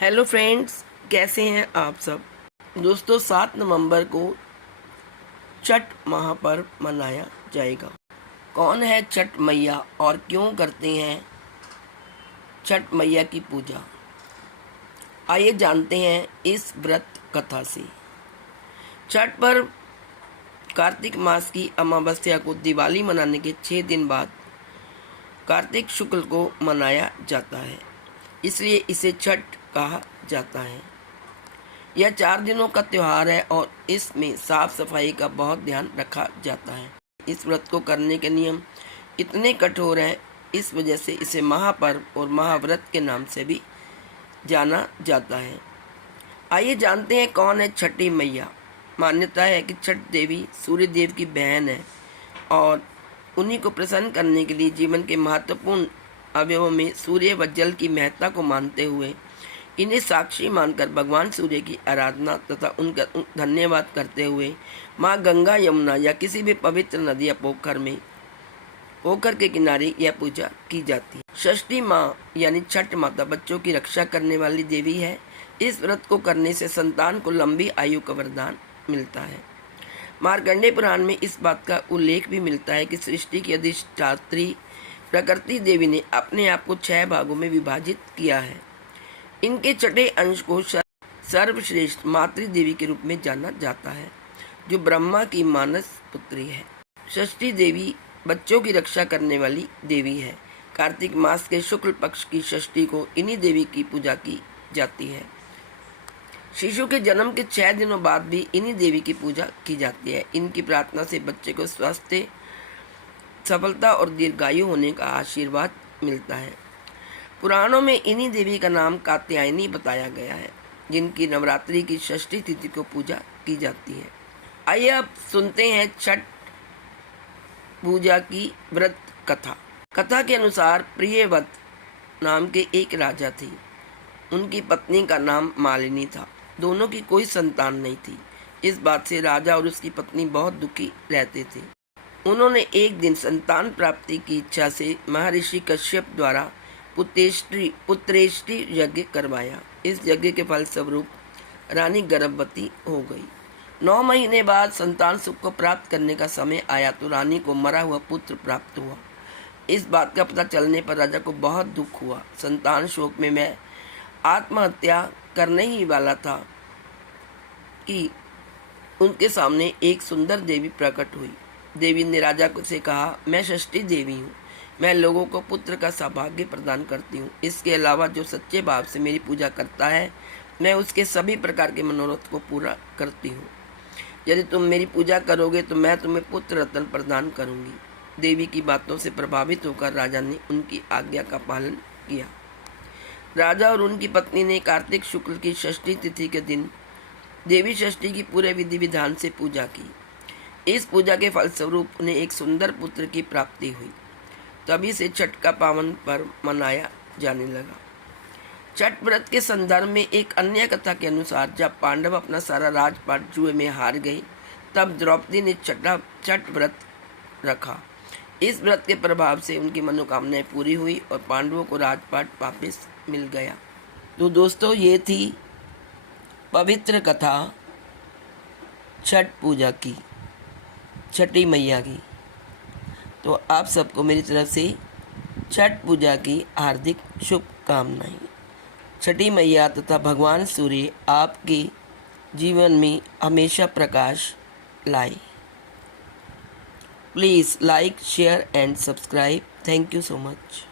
Hello friends, कैसे हैं आप सब। दोस्तों 7 नवंबर को छठ महापर्व मनाया जाएगा। कौन है छठ मैया और क्यों करते हैं छठ मैया की पूजा, आइए जानते हैं इस व्रत कथा से। छठ पर्व कार्तिक मास की अमावस्या को दिवाली मनाने के 6 दिन बाद कार्तिक शुक्ल को मनाया जाता है, इसलिए इसे छठ कहा जाता है। यह 4 दिनों का त्यौहार है और इसमें साफ सफाई का बहुत ध्यान रखा जाता है। इस व्रत को करने के नियम इतने कठोर हैं, इस वजह से इसे महापर्व और महाव्रत के नाम से भी जाना जाता है। आइए जानते हैं कौन है छठी मैया। मान्यता है कि छठ देवी सूर्य देव की बहन है और उन्हीं को प्रसन्न करने के लिए जीवन के महत्वपूर्ण अवयवों में सूर्य व जल की महत्ता को मानते हुए इन्हें साक्षी मानकर भगवान सूर्य की आराधना तथा उनका धन्यवाद करते हुए माँ गंगा, यमुना या किसी भी पवित्र नदी या पोखर के किनारे यह पूजा की जाती है। षष्ठी माँ यानी छठ माता बच्चों की रक्षा करने वाली देवी है। इस व्रत को करने से संतान को लंबी आयु का वरदान मिलता है। मार्कंडेय पुराण में इस बात का उल्लेख भी मिलता है कि सृष्टि की अधिष्ठात्री प्रकृति देवी ने अपने आप को 6 भागों में विभाजित किया है। इनके छठे अंश को सर्वश्रेष्ठ मातृ देवी के रूप में जाना जाता है, जो ब्रह्मा की मानस पुत्री है। षष्ठी देवी बच्चों की रक्षा करने वाली देवी है। कार्तिक मास के शुक्ल पक्ष की षष्ठी को इन्हीं देवी की पूजा की जाती है। शिशु के जन्म के 6 दिनों बाद भी इन्हीं देवी की पूजा की जाती है। इनकी प्रार्थना से बच्चे को स्वास्थ्य, सफलता और दीर्घायु होने का आशीर्वाद मिलता है। पुराणों में इन्हीं देवी का नाम कात्यायनी बताया गया है, जिनकी नवरात्रि की षष्ठी तिथि को पूजा की जाती है। आइए अब सुनते हैं छठ पूजा की व्रत कथा। कथा के अनुसार प्रियव्रत नाम के एक राजा थे। उनकी पत्नी का नाम मालिनी था। दोनों की कोई संतान नहीं थी। इस बात से राजा और उसकी पत्नी बहुत दुखी रहते थे। उन्होंने एक दिन संतान प्राप्ति की इच्छा से महर्षि कश्यप द्वारा पुत्रेष्टि यज्ञ करवाया। इस यज्ञ के फलस्वरूप रानी गर्भवती हो गई। 9 महीने बाद संतान सुख को प्राप्त करने का समय आया तो रानी को मरा हुआ पुत्र प्राप्त हुआ। इस बात का पता चलने पर राजा को बहुत दुख हुआ। संतान शोक में मैं आत्महत्या करने ही वाला था कि उनके सामने एक सुंदर देवी प्रकट हुई। देवी ने राजा से कहा, मैं षष्ठी देवी हूँ। मैं लोगों को पुत्र का सौभाग्य प्रदान करती हूँ। इसके अलावा जो सच्चे भाव से मेरी पूजा करता है, मैं उसके सभी प्रकार के मनोरथ को पूरा करती हूँ। यदि तुम मेरी पूजा करोगे तो मैं तुम्हें पुत्र रत्न प्रदान करूँगी। देवी की बातों से प्रभावित होकर राजा ने उनकी आज्ञा का पालन किया। राजा और उनकी पत्नी ने कार्तिक शुक्ल की षष्ठी तिथि के दिन देवी षष्ठी की पूरे विधि विधान से पूजा की। इस पूजा के फलस्वरूप उन्हें एक सुंदर पुत्र की प्राप्ति हुई। तभी से छठ का पावन पर्व मनाया जाने लगा। छठ व्रत के संदर्भ में एक अन्य कथा के अनुसार जब पांडव अपना सारा राजपाट जुए में हार गए, तब द्रौपदी ने छठ व्रत रखा। इस व्रत के प्रभाव से उनकी मनोकामनाएं पूरी हुई और पांडवों को राजपाट वापस मिल गया। तो दोस्तों, ये थी पवित्र कथा छठ पूजा की, छठी मैया की। तो आप सबको मेरी तरफ से छठ पूजा की हार्दिक शुभकामनाएं। छठी मैया तथा भगवान सूर्य आपके जीवन में हमेशा प्रकाश लाए। Please like, share and subscribe. Thank you so much.